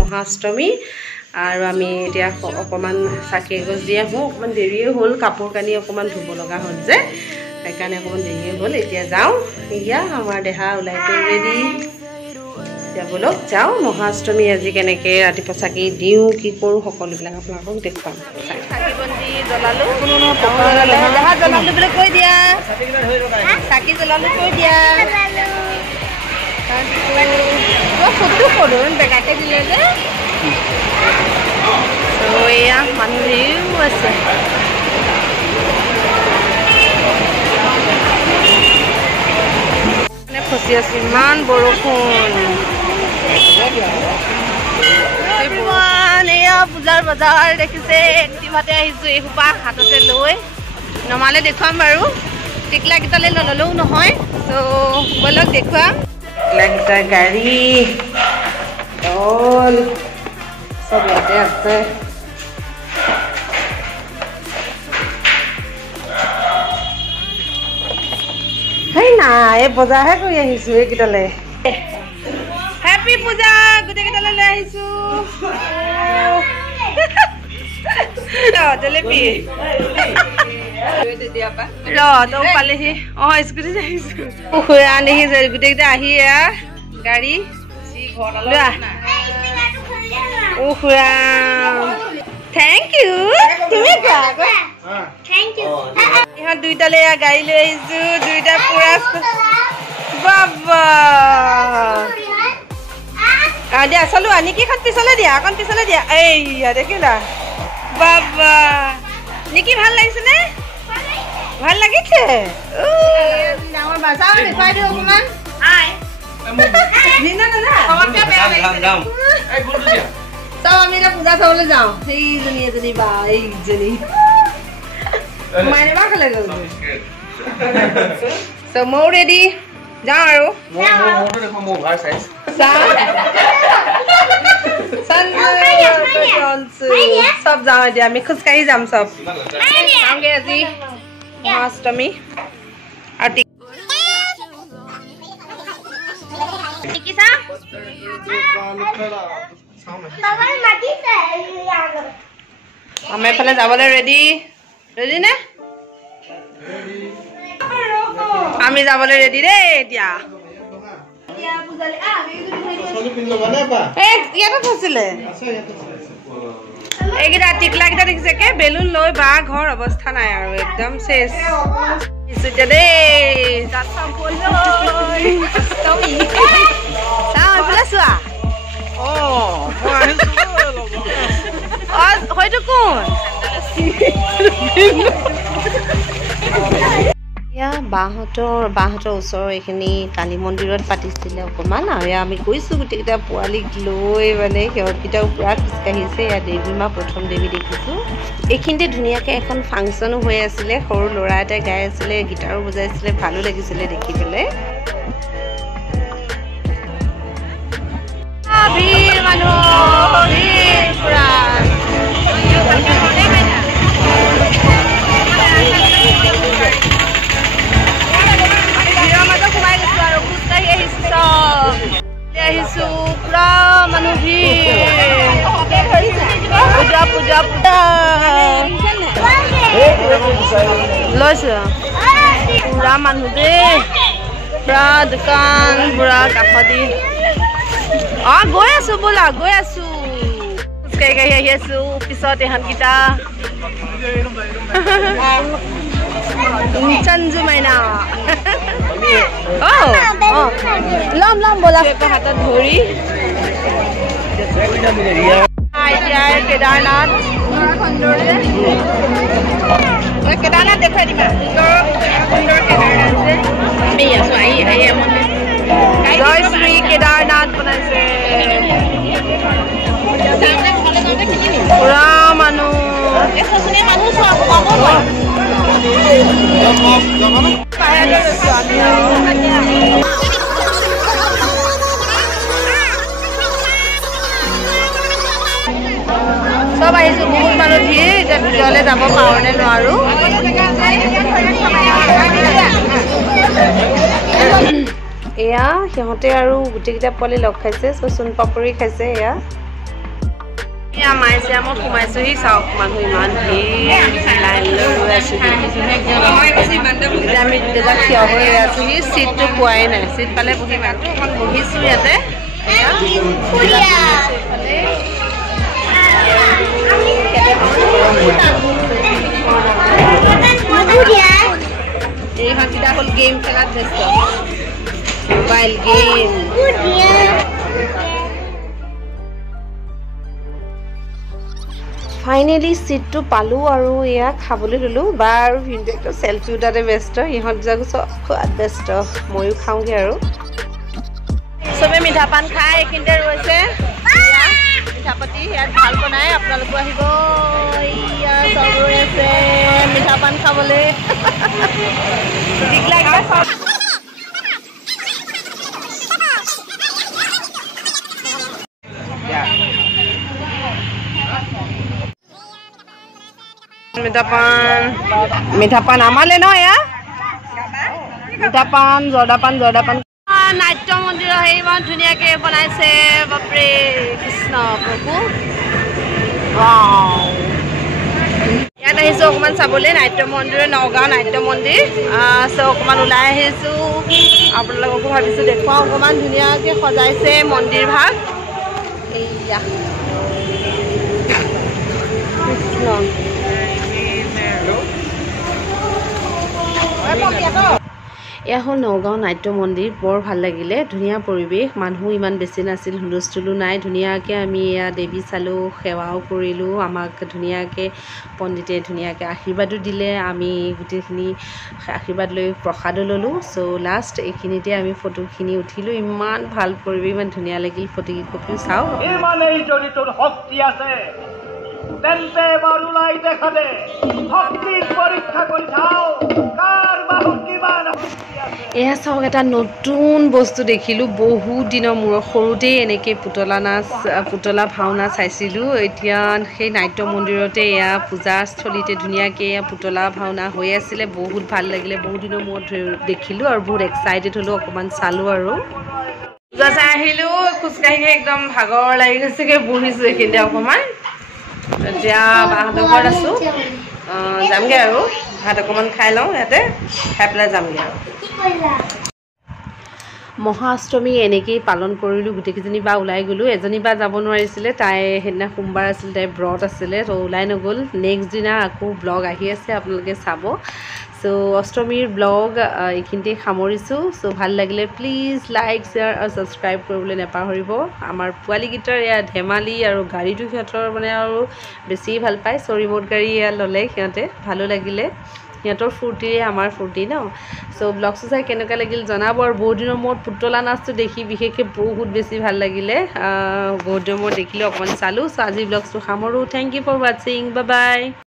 মহাষ্টমী আৰু আমি এতিয়া অকমান চাকি এগছ দি আহোঁ অকমান দেৰিয়ে হ'ল কাপোৰ কানি অকমান ধুব লগা হ'ল যে সেইকাৰণে অকমান দেৰিয়ে হ'ল এতিয়া যাওঁ এতিয়া আমাৰ দেহা ওলাই কৰি ৰেডি এতিয়া বলক যাওঁ মহাষ্টমী আজি কেনেকৈ ৰাতিপুৱা চাকি দিওঁ কি কৰোঁ সকলোবিলাক আপোনালোকক দেখুৱাম চাকি বন্তি জ্বলালোঁ দেহা জ্বলালোঁ বুলি কৈ দিয়া চাকি জ্বলালোঁ কৈ দিয়া ফটো কৰোঁ বেগাকে দিলে যে এয়া মানুহ ধেৰো আছে ফচি আছো ইমান বৰষুণ এয়া পূজাৰ বজাৰ দেখিছে একটিভাতে আহিছোঁ এইসোপা হাততে লৈ নমালে দেখুৱাম বাৰু টিকলাকেইটালৈ নল'লেও নহয় ত' ব'লক দেখুৱাম টিকলাকেইটা গাড়ী দল চব ইয়াতে আছে হেই নাই এই বজাৰহে কৰি আহিছোঁ এইকেইটালৈ হেপী পূজা গোটেইকেইটালৈ লৈ আহিছোঁ জেলেপি তই পালেহি অঁ স্কুটিত আহিছোঁ খুৰা আনিহি গোটেইকেইটা আহি এয়া গাড়ী লোৱা খুৰা থেংক ইউ তুমি ইহঁত দুইটালৈ গাড়ী লৈ আহিছোঁ দুইটা পুৰা বাবা দিয়া চলো নিকিখন পিছলৈ দিয়া অকণ পিছলৈ দিয়া এইয়া দেখিলা বাবা নিকি ভাল লাগিছেনে ভাল লাগিছে ডাঙৰ বাজাৰ দেখুৱাই দিওঁ অকণমান তই আমি এতিয়া পূজা চাবলৈ যাওঁ সেইজনী এজনী বা এইজনী মাইনে খালে গ'ল ময়ো ৰেডি যাওঁ আৰু চব যাওঁ এতিয়া আমি খোজকাঢ়ি যাম চব যাওঁগে আজি মহাষ্টমী আৰু আমি এফালে যাবলৈ ৰেডি ৰেডি নে আমি যাবলৈ ৰেডি দেই এতিয়া ইয়াতে থৈছিলে এইকেইটা টিকলাকেইটা দেখিছে কে বেলুন লৈ বা ঘৰ অৱস্থা নাই আৰু একদম চেচ এতিয়া দেই এইফালে চোৱা হয়তো কোন এয়া বাহঁতৰ ওচৰৰ এইখিনি কালী মন্দিৰত পাতিছিলে অকণমান আৰু এয়া আমি গৈছোঁ গোটেইকেইটা পোৱালীক লৈ মানে সিহঁতকেইটাও পূৰা খোজকাঢ়িছে এয়া দেৱী মা প্ৰথম দেৱী দেখিছোঁ এইখিনিতে ধুনীয়াকৈ এখন ফাংচনো হৈ আছিলে সৰু ল'ৰা এটাই গাই আছিলে গীটাৰো বজাইছিলে ভালো লাগিছিলে দেখি পেলাই ভিৰ মানুহ ভিৰ পুৰা আহিছো পুৰা মানুহ পূজা পূজা পূজা লৈছো পুৰা মানুহ দেই পুৰা দোকান পুৰা কাষতি গৈ আছো বোলা গৈ আছো খোজকাঢ়ি কাঢ়ি আহি আছো পিছত এহঁতকেইটা চঞ্জু মাইনা লম লম বোলা হাতত ধৰি এতিয়া কেদাৰনাথ কেদাৰনাথ দেখুৱাই দিবা জয় শ্ৰী কেদাৰনাথ বনাইছে পুৰা মানুহ চব আহিছো বহুত মানুহ ভিৰ এতিয়া ভিতৰলৈ যাব পাৰোঁ নে নোৱাৰোঁ এয়া সিহঁতে আৰু গোটেইকেইটা পোৱালি লগ খাইছে চোন পাপৰি খাইছে এয়া এয়া মাইছে মই সোমাইছোহি চাওক মানুহ ইমান ভিৰ লাইন লৈ ৰৈ আছোহি আমি গোটেইটা থিয় হৈ আছোহি চিটটো পোৱাই নাই চিট পালে বহিম আৰু অকণ বহিছোঁ ইয়াতে এইহঁতকেইটা হ'ল গেম খেলাত ব্যস্ত মোবাইল গেম ফাইনেলি চিটটো পালোঁ আৰু এয়া খাবলৈ ল'লোঁ বা আৰু ভিনদেউটো চেল্ফি উঠাতে ব্যস্ত ইহঁত যাক চব খোৱাত ব্যস্ত ময়ো খাওঁগৈ আৰু চবে মিঠা পান খাই এইখিনিতে ৰৈছে মিঠা পাতি ইয়াত ভাল বনাই আপোনালোকো আহিব এয়া চব ৰৈ আছে মিঠা পান খাবলৈ মিঠা পান আমালে ন এয়া মিঠা পান জৰ্দা পান নাট্য মন্দিৰৰ হেৰি ইমান ধুনীয়াকৈ বনাইছে বাপৰে কৃষ্ণ প্ৰভু ইয়াত আহিছোঁ অকণমান চাবলৈ নাট্য মন্দিৰৰ নগাঁও নাট্য মন্দিৰ চ' অকণমান ওলাই আহিছোঁ আপোনালোককো ভাবিছোঁ দেখুৱাওঁ অকণমান ধুনীয়াকৈ সজাইছে মন্দিৰ ভাগ এইয়া কৃষ্ণ এয়া হ'ল নগাঁও নাট্য মন্দিৰ বৰ ভাল লাগিলে ধুনীয়া পৰিৱেশ মানুহ ইমান বেছি নাছিল হুলস্থুলো নাই ধুনীয়াকৈ আমি এয়া দেৱী চালোঁ সেৱাও কৰিলোঁ আমাক ধুনীয়াকৈ পণ্ডিতে ধুনীয়াকৈ আশীৰ্বাদো দিলে আমি গোটেইখিনি আশীৰ্বাদ লৈ প্ৰসাদো ল'লোঁ চ' লাষ্ট এইখিনিতে আমি ফটোখিনি উঠিলোঁ ইমান ভাল পৰিৱেশ ইমান ধুনীয়া লাগিল ফটোকেইকপিও চাওঁ তেন্তে এবাৰ ওলাই দেখা দে শক্তিৰ পৰীক্ষা কৰি চাওঁ কাৰ বাহুত কিমান এয়া চাওক এটা নতুন বস্তু দেখিলোঁ বহুত দিনৰ মূৰত সৰুতেই এনেকৈ পুতলা ভাওনা চাইছিলোঁ এতিয়া সেই নাট্য মন্দিৰতে এয়া পূজাস্থলীতে ধুনীয়াকৈ এয়া পুতলা ভাওনা হৈ আছিলে বহুত ভাল লাগিলে বহুত দিনৰ মূৰত দেখিলোঁ আৰু বহুত এক্সাইটেড হ'লোঁ অকণমান চালোঁ আৰু পূজা চাই আহিলোঁ খোজকাঢ়ি একদম ভাগৰ লাগি গৈছেগৈ বহিছোঁ এইখিনিতে অকণমান এতিয়া বাহঁতৰ ঘৰত আছোঁ যামগৈ আৰু ভাত অকণমান খাই লওঁ ইয়াতে খাই পেলাই যামগৈ আৰু মহাষ্টমী এনেকৈয়ে পালন কৰিলোঁ গোটেইকেইজনী বা ওলাই গ'লোঁ এজনী বা যাব নোৱাৰিছিলে তাই সেইদিনা সোমবাৰ আছিলে তাইৰ ব্ৰত আছিলে তো ওলাই নগ'ল নেক্সট দিনা আকৌ ব্লগ আহি আছে আপোনালোকে চাব চ' অষ্টমীৰ ব্লগ এইখিনিতে সামৰিছোঁ চ' ভাল লাগিলে প্লিজ লাইক শ্বেয়াৰ আৰু ছাবস্ক্ৰাইব কৰিবলৈ নাপাহৰিব আমাৰ পোৱালীকেইটাৰ এয়া ধেমালি আৰু গাড়ীটো সিহঁতৰ মানে আৰু বেছি ভাল পায় চ' ৰিম'ট গাড়ী এয়া ল'লে সিহঁতে ভালো লাগিলে সিহঁতৰ ফূৰ্তিৰে আমাৰ ফূৰ্তি ন চ' ব্লগটো চাই কেনেকুৱা লাগিল জনাব আৰু বহুত দিনৰ মূৰত পুতলা নাচটো দেখি বিশেষকৈ বহুত বেছি ভাল লাগিলে বহুত দিনৰ মূৰত দেখিলোঁ অকণমান চালোঁ চ' আজি ব্লগটো সামৰোঁ থেংক ইউ ফৰ ৱাচিং বাই বাই